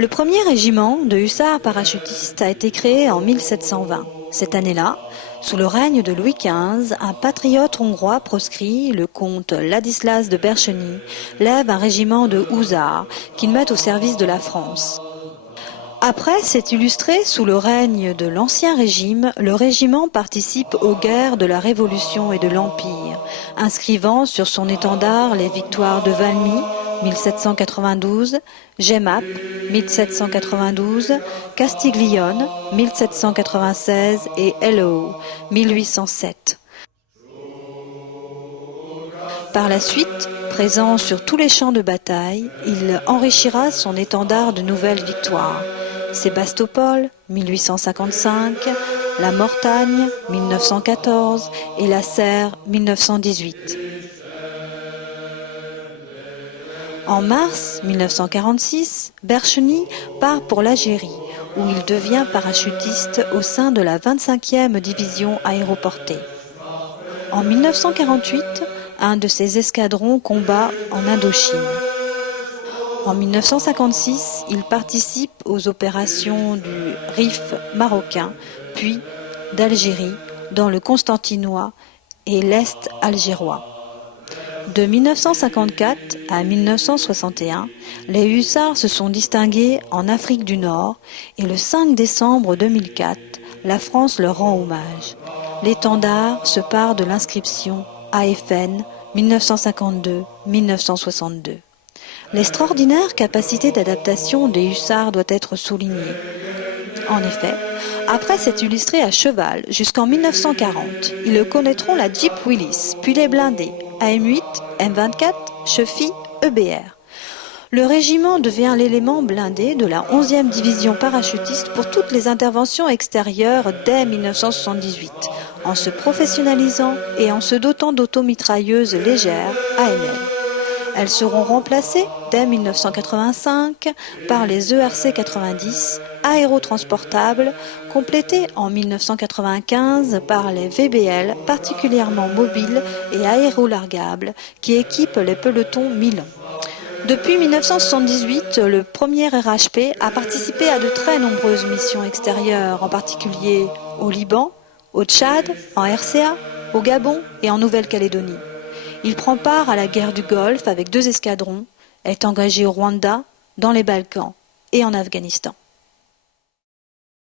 Le premier régiment de hussards parachutistes a été créé en 1720. Cette année-là, sous le règne de Louis XV, un patriote hongrois proscrit, le comte Ladislas de Bercheny, lève un régiment de hussards qu'il met au service de la France. Après s'être illustré sous le règne de l'Ancien Régime, le régiment participe aux guerres de la Révolution et de l'Empire, inscrivant sur son étendard les victoires de Valmy, 1792, Jemmapes, 1792, Castiglione, 1796 et Eylau, 1807. Par la suite, présent sur tous les champs de bataille, il enrichira son étendard de nouvelles victoires. Sébastopol, 1855, la Mortagne, 1914 et la Serre, 1918. En mars 1946, Bercheny part pour l'Algérie, où il devient parachutiste au sein de la 25e division aéroportée. En 1948, un de ses escadrons combat en Indochine. En 1956, il participe aux opérations du Rif marocain, puis d'Algérie, dans le Constantinois et l'Est algérois. De 1954 à 1961, les hussards se sont distingués en Afrique du Nord et le 5 décembre 2004, la France leur rend hommage. L'étendard se part de l'inscription AFN 1952-1962. L'extraordinaire capacité d'adaptation des hussards doit être soulignée. En effet, après s'être illustrés à cheval jusqu'en 1940, ils connaîtront la Jeep Willys, puis les blindés AM8, M24, Chefy, EBR. Le régiment devient l'élément blindé de la 11e division parachutiste pour toutes les interventions extérieures dès 1978, en se professionnalisant et en se dotant d'automitrailleuses légères AML. Elles seront remplacées dès 1985 par les ERC 90 aérotransportables, complétées en 1995 par les VBL particulièrement mobiles et aérolargables qui équipent les pelotons Milan. Depuis 1978, le premier RHP a participé à de très nombreuses missions extérieures, en particulier au Liban, au Tchad, en RCA, au Gabon et en Nouvelle-Calédonie. Il prend part à la guerre du Golfe avec 2 escadrons, est engagé au Rwanda, dans les Balkans et en Afghanistan.